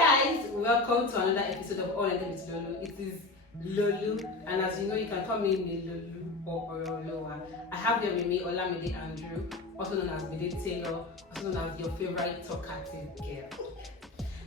Guys, welcome to another episode of Unedited with Lolu. It is Lolu, and as you know, you can call me Lolu or Olowa. I have here with me Olamide Andrew, also known as Mide Taylor, also known as your favorite talkative girl.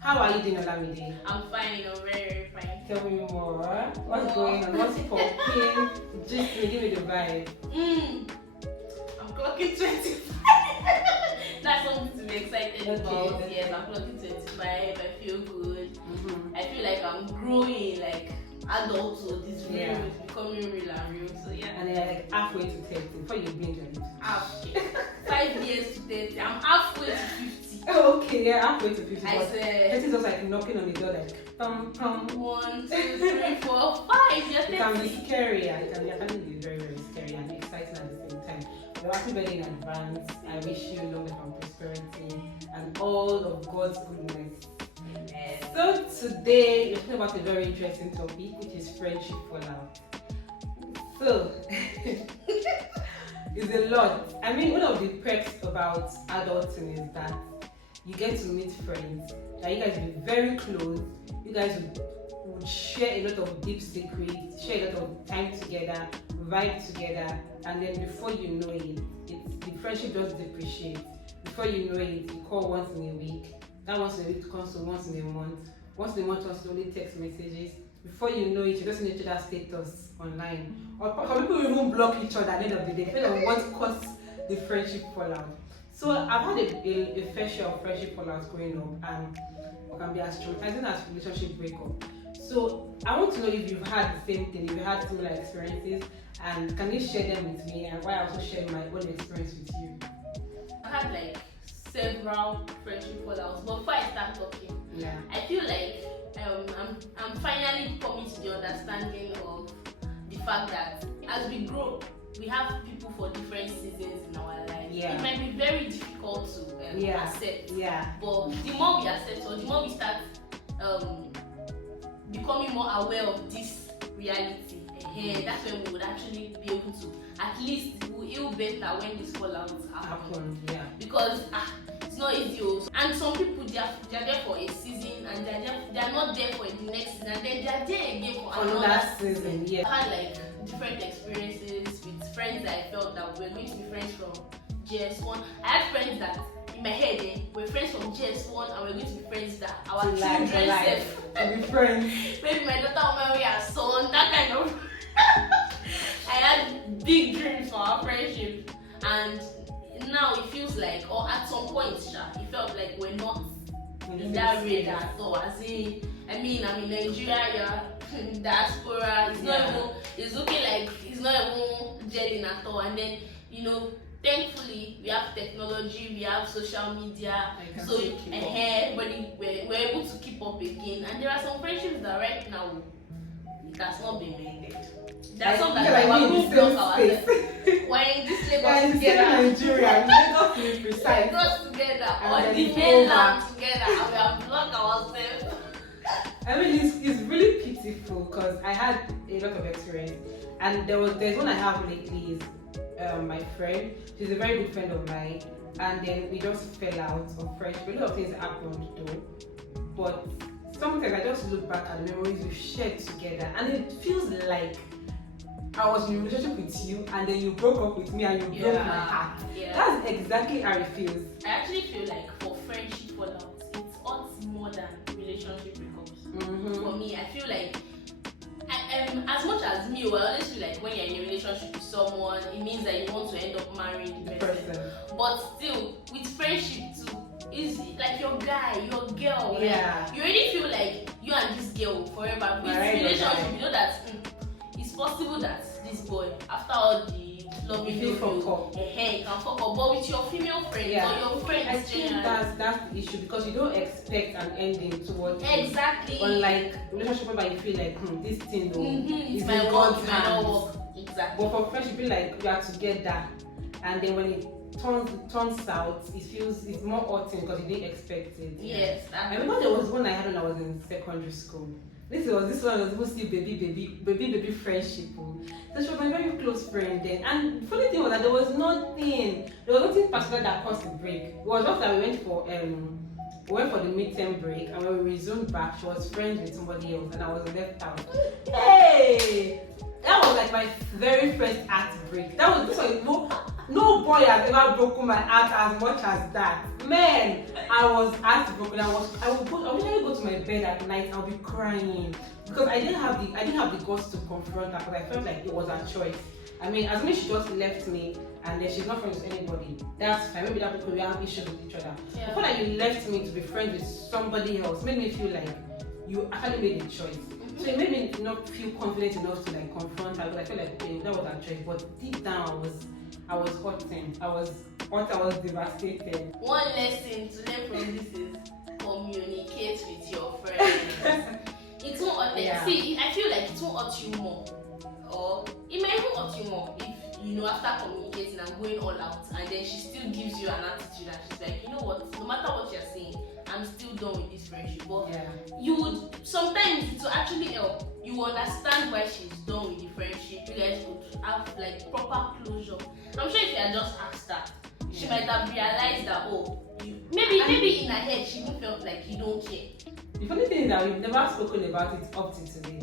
How are you doing, Olamide? I'm fine, I'm very fine. Tell me more. What's going on? What's popping? Just give me the vibe. I'm clocking 25. That's something to be excited about. Okay. Yes, I'm clocking 25. I feel good. I feel like I'm growing, like adulthood is real. Yeah. It's becoming real and real. So yeah. And then like halfway to 30 before you binge on it. 5 years to 30. I'm halfway to 50. Okay, yeah, halfway to 50. I said 30 is just like knocking on the door, like pum pum. 1, 2, 3, 4, 5. You're 30. It can be scary. It can be very, very scary and exciting at the same time. But happy birthday in advance. I wish you long life and prosperity and all of God's goodness. So today we're talking about a very interesting topic, which is friendship fallout. So it's a lot. I mean, one of the perks about adulting is that you get to meet friends that you guys will be very close. You guys would share a lot of deep secrets, share a lot of time together, vibe together, and then before you know it, the friendship just depreciates. Before you know it, you call once in a week. That once in a week comes to once in a month. Once in a month turns to only text messages. Before you know it, you just see each other's status online. Or some people even block each other at the end of the day, depending on what caused the friendship fallout. So I've had a fair share of friendship fallouts growing up, and it can be as traumatizing as relationship breakup. So I want to know if you've had the same thing, if you had similar experiences, and can you share them with me, and why I also share my own experience with you. I had like several friendship fallouts, but before I start talking, Yeah. I feel like I'm finally coming to the understanding of the fact that as we grow, we have people for different seasons in our lives. Yeah. It might be very difficult to accept. Yeah. But the more we accept, or the more we start becoming more aware of this reality, that's when we would actually be able to at least we'll heal better when these fallouts happen. Yeah. Because it's not easy also. And some people they are there for a season and they are not there for the next season, and then they are there again for another season. Yeah. I had like different experiences with friends that I felt that we were going to be friends from GS1. I had friends that in my head we're friends from GS1 and we're going to be friends that our children self be friends. maybe my daughter will marry her son, that kind of I had big dreams for our friendship, and now it feels like, or at some point it felt like we're not in that radar at all. As in, I'm in Nigeria, you're in diaspora, it's looking like it's not even gelling at all. And then, thankfully we have technology, we have social media, so everybody we're able to keep up again. And there are some friendships that right now it has not been mended. There's some that we're going to block ourselves. We're in this Lagos together. Nigeria, Lagos to be precise. Lagos together, or And the then mainland together, and we have blocked ourselves. I mean, it's really pitiful because I had a lot of experience, and there's one I have lately is my friend. She's a very good friend of mine, and then we just fell out of friendship. A lot of things happened though, but sometimes I just look back at the memories we shared together, and it feels like I was in a relationship with you, and then you broke up with me, and you broke my heart. Yeah. That's exactly how it feels. I actually feel like for friendship fallouts, it hurts more than relationship breakups. For me, I feel like as much as me, I always feel like when you're in a relationship with someone, it means that you want to end up marrying the person. But still, with friendship too, it's like your guy, your girl. Yeah. Like, you already feel like you and this girl forever. With relationship, you know that it's possible that this boy, after all the love you can fuck up. But with your female friends or your friends, I think that's the issue, because you don't expect an ending towards exactly. Unlike relationship where you feel like this thing is my in work, God's my hands. work. Exactly. But for friendship, you feel like you are together, and then when it turns out, it's more hurting because you didn't expect it. Yes. I remember there was one I had when I was in secondary school. This one was mostly baby friendship. So she was my very close friend then. And the funny thing was that there was nothing particular that caused the break. It was just that we went for We went for the midterm break, and when we resumed back, she was friends with somebody else, and I was left out. Hey, that was like my very first heartbreak. This was no boy has ever broken my heart as much as that. Man, I was heartbroken. I would usually go to my bed at night. I'll be crying because I didn't have the guts to confront her because I felt like it was her choice. I mean, as much she just left me and then she's not friends with anybody, that's fine. Maybe that because we have issues with each other. Yeah. I feel like you left me to be friends with somebody else made me feel like you actually made a choice. So it made me not feel confident enough to like confront her because I felt like okay, that was her choice. But deep down I was hurting. I was devastated. One lesson to learn from this is communicate with your friends. It won't see, I feel like it won't hurt you more. Or it may even hurt you more if after communicating and going all out and then she still gives you an attitude and she's like, you know what, no matter what you're saying, I'm still done with this friendship. But you would sometimes to actually help, you understand why she's done with the friendship. You guys would have like proper closure. I'm sure if you had just asked her, she might have realized that maybe in her head she even felt like you don't care. The funny thing is that we've never spoken about it up to today.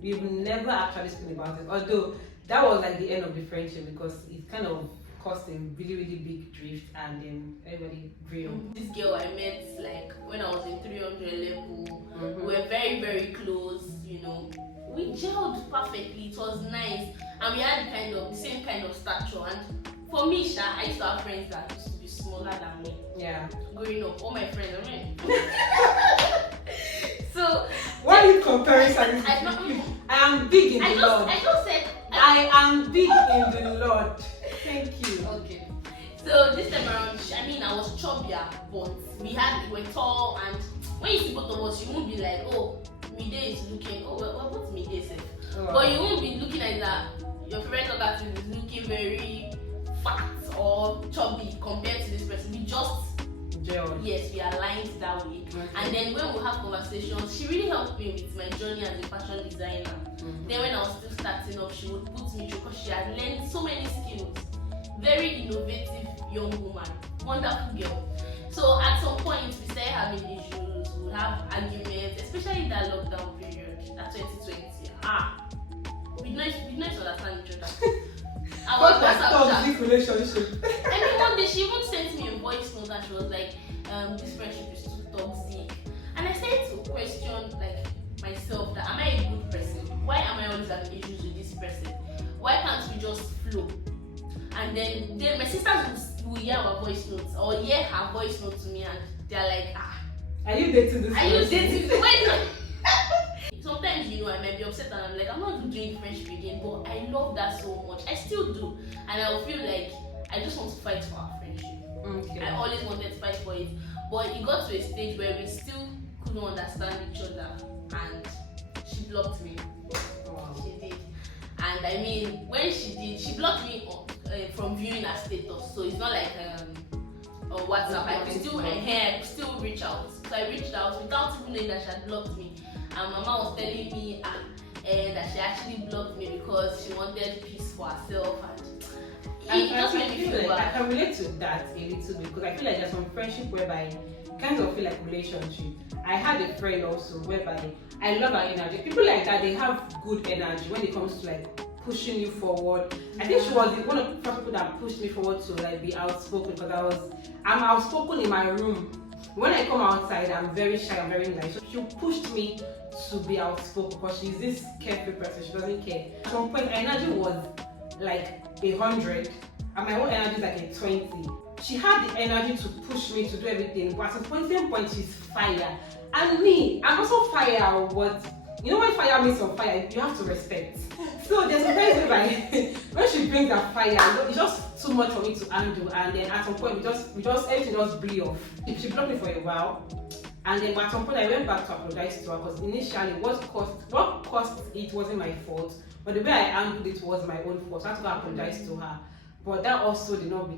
We've never actually spoken about it, although that was like the end of the friendship because it kind of caused a really, really big drift and then everybody grew. This girl I met like when I was in 300 level, we were very, very close, We gelled perfectly, it was nice, and we had the same kind of stature. And for me, I used to have friends that used to be smaller than me. Yeah. Growing up, all my friends, So why are you comparing? I am big in the Lord. I just said I am big in the Lord. Thank you. Okay. So this time around, I was chubbier, but we were tall, and when you see both of us, you won't be like, oh, Mide is looking. Oh, well, what's Mide say? Oh. But you won't be looking like that. Your favorite talkative is looking very fat or chubby compared to this person. We just yes, we aligned that way. Okay. And then when we have conversations, she really helped me with my journey as a fashion designer. Then when I was still starting up, she would put me through because she had learned so many skills. Very innovative young woman, wonderful girl. So at some point we started having issues, we would have arguments, especially that lockdown period, that 2020. We did not understand each other. What was toxic relationship? One day she even sent me a voice note and she was like, this friendship is too toxic. And I started to question like myself that am I a good person? Why am I always having issues with this person? Why can't we just flow? And then my sisters will hear our voice notes or hear her voice note to me and they're like, are you dating this person? Are you dating this person? Sometimes, I might be upset and I'm like, I'm not doing friendship again, but I love that so much. I still do. And I will feel like I just want to fight for our friendship. Okay. I always wanted to fight for it. But it got to a stage where we still couldn't understand each other and she blocked me. Wow. She did. And when she did, she blocked me from viewing her status. So it's not like on WhatsApp. I could still reach out. So I reached out without even knowing that she had blocked me. And Mama was telling me that she actually blocked me because she wanted peace for herself. And it just made me feel bad. I can relate to that a little bit because I feel like there's some friendship whereby you kind of feel like relationship. I had a friend also whereby I love her energy. People like that, they have good energy when it comes to like pushing you forward. I think she was one of the first people that pushed me forward to like be outspoken because I'm outspoken in my room. When I come outside, I'm very shy, I'm very nice. So she pushed me to be outspoken because she's this carefree person, she doesn't care. At some point, her energy was like 100 and my own energy is like a 20. She had the energy to push me to do everything, but at some point she's fire. And me, I'm also fire, but when fire means on fire, you have to respect. So there's a very way when she brings that fire, it's just too much for me to handle. And then at some point, we just everything just blew off. She blocked me for a while, and then at some point I went back to apologize to her because initially what caused it wasn't my fault, but the way I handled it was my own fault. So I had to go apologize to her. But that also did not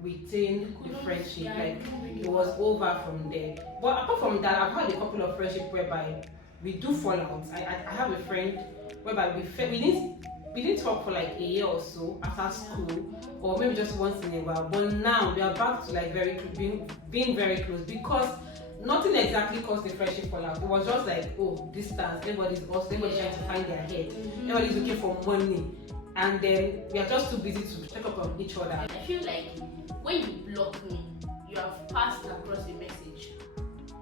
retain the friendship. Like it was over from there. But apart from that, I've had a couple of friendships whereby we do fall out. I have a friend whereby we didn't talk for like a year or so after school, or maybe just once in a while. But now we are back to like being very close because nothing exactly caused the friendship fallout. It was just like, oh, distance. Everybody's trying to find their head. Everybody's looking for money, and then we are just too busy to check up on each other. I feel like when you block me, you have passed across a message.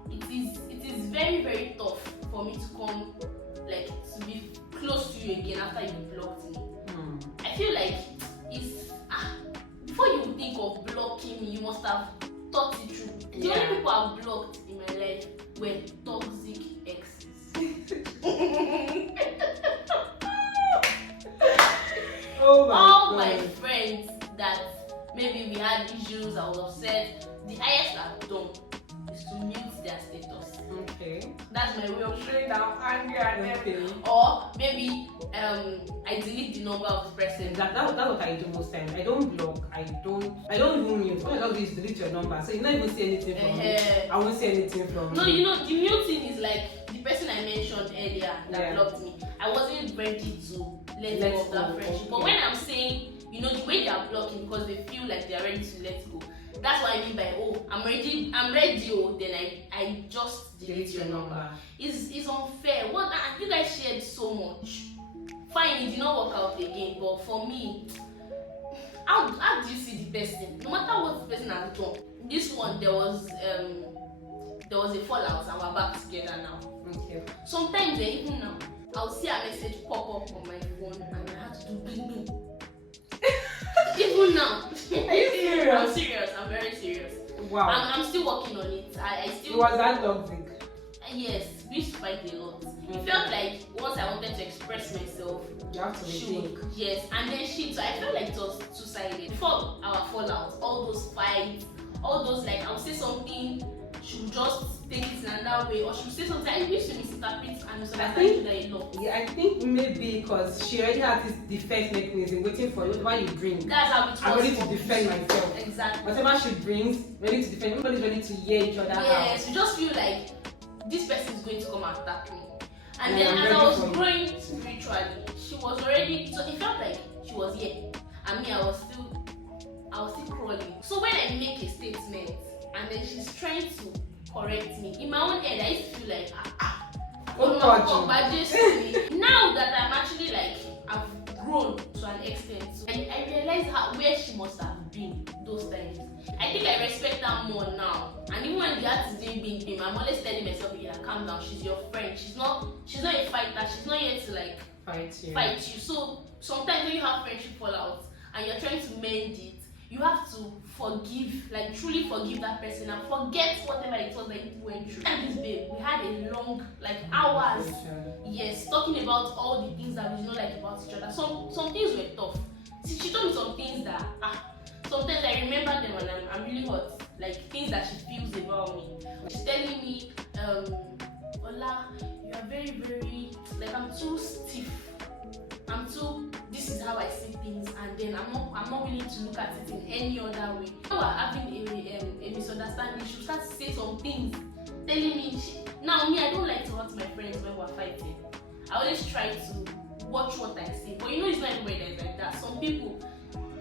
It is very, very tough for me to come, like, to be close to you again after you blocked me. I feel like it's before you think of blocking me, you must have thought it through. The only people I've blocked in my life were toxic exes. All my friends that maybe we had issues, I was upset, the highest I've done is to mute their status. Okay. That's my way of showing that I'm angry at them. Okay. Or maybe I delete the number of the person. That's what I do most times. I don't block. I don't even mute. All I love is delete your number. So you not even see anything from me. I won't see anything from No, you. you know, the muting is like the person I mentioned earlier that blocked me. I wasn't ready to let go of that friendship. But when I'm saying, you know, the way they are blocking because they feel like they are ready to let go. That's what I mean by, oh, I'm ready, then I just delete your number. It's unfair. What you guys shared so much. Fine, it did not work out again, but for me, how do you see the person? No matter what the person has done. This one, there was a fallout and we're back together now. Okay. Sometimes even now, I'll see a message pop up on my phone and I have to do bling bling. Even now. Are you serious? I'm serious. I'm very serious. Wow. I'm still working on it. I still. It was that toxic. Yes, we used to fight a lot. It felt like once I wanted to express myself, You have to rethink. Yes, and then so I felt like it was two-sided. Before our fallout, all those fights, all those, like, I would say something, she would just take it in another way, or she would say something, I used to misinterpret and misunderstand each other a lot. Yeah, I think maybe because she already had this defense mechanism waiting for you. Whatever you bring, That's how it was. I'm ready to defend myself. Exactly. Whatever she brings, ready to defend. Everybody's ready to hear each other out. Yes, you just feel like this person is going to come and attack me. And Yeah, then I'm as I was ready for growing spiritually, she was already, so it felt like she was here. And me, I was still crawling. So when I make a statement and then she's trying to correct me, in my own head I used to feel like now that I'm actually like I've grown to an extent, so I realize where she must have been those times. I think I respect her more now. And even when the heart is doing bing, I'm always telling myself, yeah, calm down, she's your friend. She's not a fighter, she's not here to like fight you. So sometimes when you have friendship fallout and you're trying to mend it, you have to forgive, like truly forgive that person and forget whatever it was that you went through. And this babe, we had a long, like hours, yes, talking about all the things that we did not like about each other. Some things were tough. She told me some things that sometimes I remember them and I'm really hot. Like things that she feels about me. She's telling me, Ola, you are very, very, like I'm too stiff. This is how I see things, and then I'm not willing to look at it in any other way. When we're having a misunderstanding, she'll start to say some things, telling me, now me, I don't like to hurt my friends when we're fighting. I always try to watch what I say, but you know it's not everybody that's like that. Some people,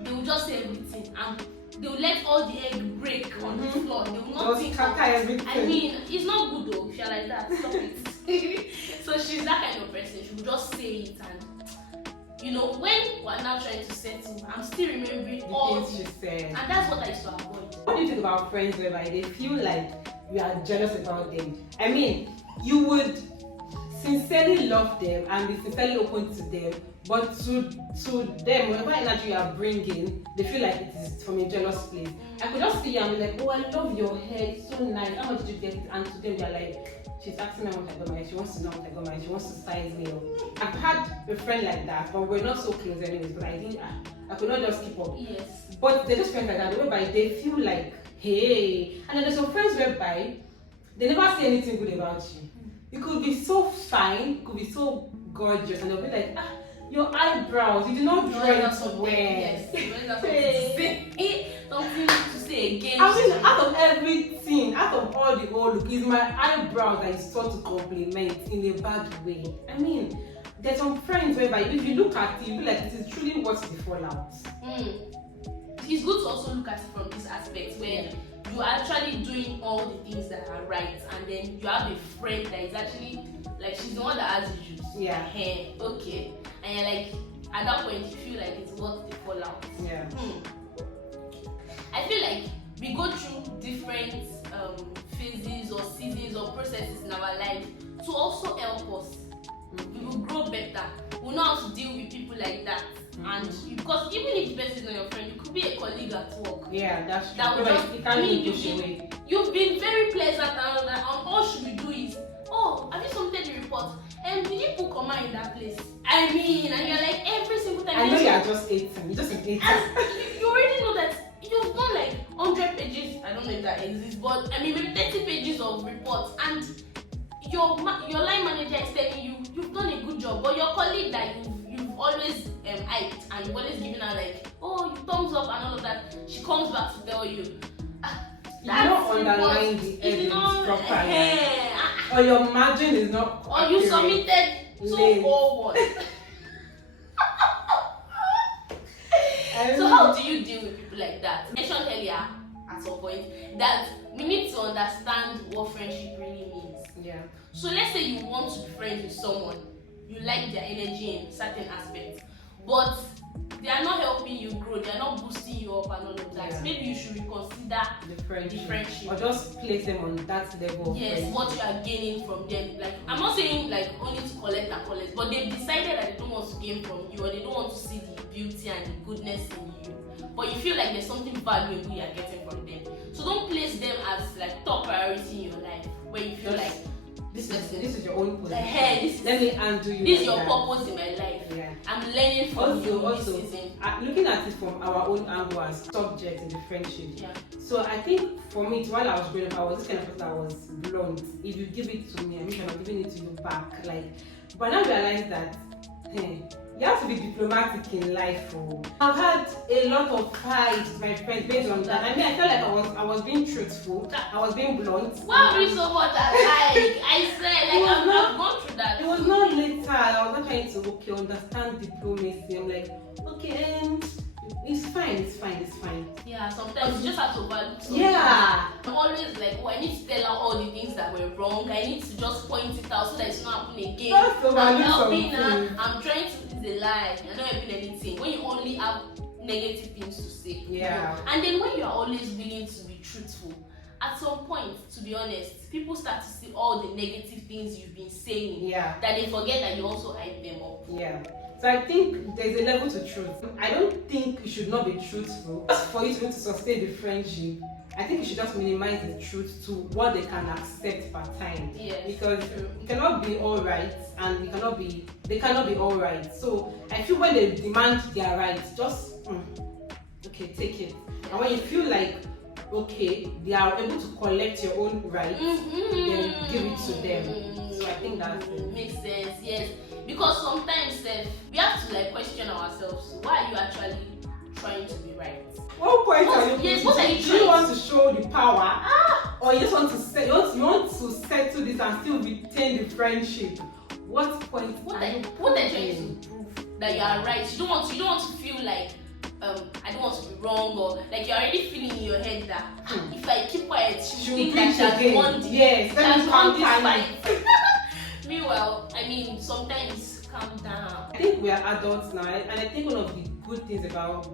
they will just say everything, and they will let all the egg break on the floor. They will not think of it. I mean, it's not good though if you're like that. Stop it. So she's that kind of person. She will just say it, and you know, when we're now trying to settle, I'm still remembering all things she said. And that's what I used to avoid. What do you think about friends whereby they feel like you are jealous about them? I mean, you would sincerely love them and be sincerely open to them, but to them, whatever energy you are bringing, they feel like it is from a jealous place. I could just see you and be like, oh, I love your hair, it's so nice, how much did you get it? And to them, they're like, she's asking me what I got married, she wants to know what I got married, she wants to size me up. I've had a friend like that, but we're not so close anyways, but I could not just keep up. Yes. But they're just friends like that, whereby they feel like, hey. And then there's some friends whereby they never say anything good about you. You could be so fine, you could be so gorgeous, and they'll be like, your eyebrows, you do not draw it well. Yes, something to say again. I mean, out of everything, out of all the old look, is my eyebrows that is sought to compliment in a bad way. I mean, there's some friends whereby if you look at it, you feel like it is truly worth the fallout. It's good to also look at it from this aspect where you are actually doing all the things that are right, and then you have a friend that is actually like she's the one that has issues. Yeah. Hey, okay. And you're like, at that point you feel like it's worth the fallout. Yeah. I feel like we go through different phases or seasons or processes in our life to also help us. We will grow better. We'll know how to deal with people like that. And because even if the person is not your friend, you could be a colleague at work. Yeah, that's true. That will just, you can't be pushed away. You've been very pleasant and all that, and all should we do is, oh, have you submitted the report? And did you put comma in that place? I mean, and you're like every single time. I know you're just 18. You just 18. You already know that you've done like 100 pages. I don't know if that exists, but I mean maybe 30 pages of reports, and your line manager is telling you you've done a good job, but your colleague that you've always hyped and you've always given her like, oh, you thumbs up and all of that, she comes back to tell you. You don't underline the edits properly. Or your margin is not or you submitted 201. So how do you deal with people like that? I mentioned earlier at some point that we need to understand what friendship really means. Yeah. So let's say you want to be friends with someone, you like their energy in certain aspects, but they are not helping you grow, they are not boosting you up and all of that. Yeah. Maybe you should reconsider the friendship. Or just place them on that level. Yes, what you are gaining from them. Like, I'm not saying like only to collect and collect, but they've decided that they don't want to gain from you, or they don't want to see the beauty and the goodness in you. But you feel like there's something valuable you are getting from them. So don't place them as like top priority in your life, where you feel like this is your own position. Let me undo you. This is your purpose in my life. Yeah. I'm learning from you this season. Looking at it from our own angle as subject in the friendship. Yeah. So I think for me, while I was growing up, I was this kind of person that was blunt. If you give it to me, I mean, I'm not giving it to you back. Like, but I realized that you have to be diplomatic in life. Oh. I've had a lot of fights with my friends based on that. I mean, I felt like I was being truthful. I was being blunt. Why are you so much alike? I said, like, I've gone through that. It was not later. I was not trying to understand diplomacy. I'm like, okay, it's fine. Yeah, sometimes you just have to overlook something. Yeah. I'm always like, oh, I need to tell her all the things that were wrong. I need to just point it out so that it's not happening again. I'm helping her. I'm trying to. It's a lie. You're not helping anything. When you only have negative things to say. Yeah. And then when you are always willing to be truthful, at some point, to be honest, people start to see all the negative things you've been saying. Yeah. That they forget that you also hype them up. Yeah. So I think there's a level to truth. I don't think you should not be truthful. For you to sustain the friendship, I think you should just minimize the truth to what they can accept per time. Yes, because you cannot be all right and they cannot be all right. So I feel when they demand their rights, just okay, take it. And when you feel like okay, they are able to collect your own rights, then give it to them. So I think that makes sense. Yes, because sometimes we have to like question ourselves. Why are you actually trying to be right? What point are you? Yes, what are you do you want to show the power, or you just want to you want to settle this and still retain the friendship? What point? What are you trying to prove that you are right? You don't want to feel like I don't want to be wrong, or like you're already feeling in your head that if I keep quiet, she'll think that she has won this fight. Meanwhile, I mean, sometimes calm down. I think we are adults now, and I think one of the good things about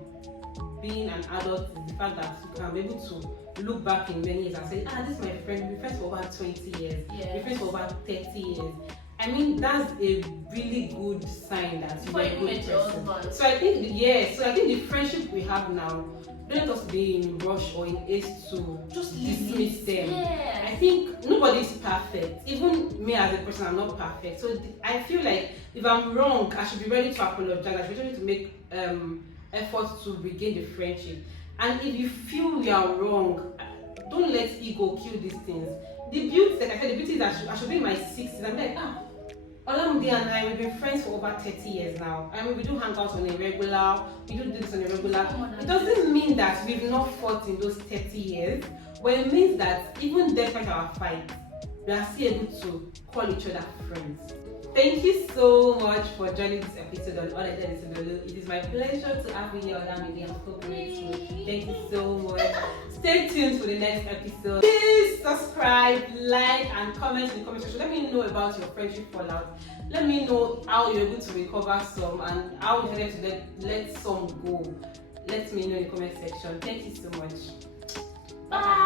being an adult is the fact that you can be able to look back in many years and say, this is my friend, we've been friends for over 20 years, we've been friends for over 30 years. I mean, that's a really good sign that you're a good person. So I think, the friendship we have now, don't let us be in rush or in haste to just dismiss them. Yes. I think nobody's perfect. Even me as a person, I'm not perfect. So I feel like if I'm wrong, I should be ready to apologize. I should be ready to make efforts to regain the friendship. And if you feel you are wrong, don't let ego kill these things. The beauty, like I said, the beauty is that I should be in my 60s. I'm like, Olamide and I, we've been friends for over 30 years now. I mean, we do hang out on a regular, we do this on a regular. It doesn't mean that we've not fought in those 30 years, but it means that even despite our fight, we are still able to call each other friends. Thank you so much for joining this episode on Unedited with Lolu. It is my pleasure to have you here on Amity. I'm so grateful. Thank you so much. Stay tuned for the next episode. Please subscribe, like, and comment in the comment section. Let me know about your friendship fallout. Let me know how you're able to recover some and how you decided to let some go. Let me know in the comment section. Thank you so much. Bye.